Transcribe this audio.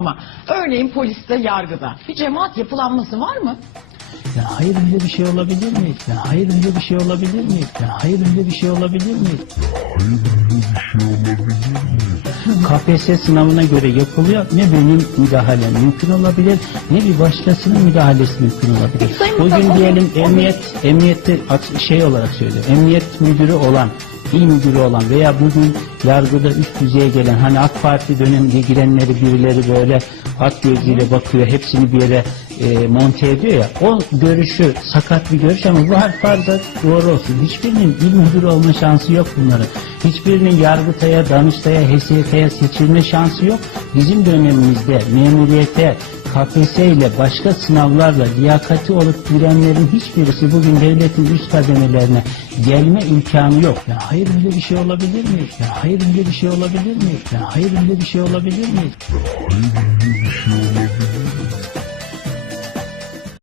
Ama örneğin poliste, yargıda bir cemaat yapılanması var mı? Ya hayır öyle bir şey olabilir mi? Ya hayır öyle bir şey olabilir mi? Ya hayır öyle bir şey olabilir mi? KPSS sınavına göre yapılıyor. Ne benim müdahalem mümkün olabilir, ne bir başkasının müdahalesi mümkün olabilir. Sayın Bugün diyelim o- emniyet, emniyette at- şey olarak söylüyorum. Emniyet müdürü olan, il müdürü olan veya bugün yargıda üst düzeye gelen hani AK Parti döneminde girenleri birileri böyle at gözüyle bakıyor hepsini bir yere e, monte ediyor ya o görüşü sakat bir görüş ama bu farz da doğru olsun. Hiçbirinin il müdürü olma şansı yok bunların. Hiçbirinin Yargıtay'a, Danıştay'a, HSYK'ya seçilme şansı yok. Bizim dönemimizde memuriyete, KPSS ile başka sınavlarla liyakati olup girenlerin hiçbirisi bugün devletin üst kademelerine gelme imkanı yok. Ya hayır öyle bir şey olabilir mi? Ya hayır öyle bir şey olabilir mi? Ya hayır öyle bir şey olabilir mi?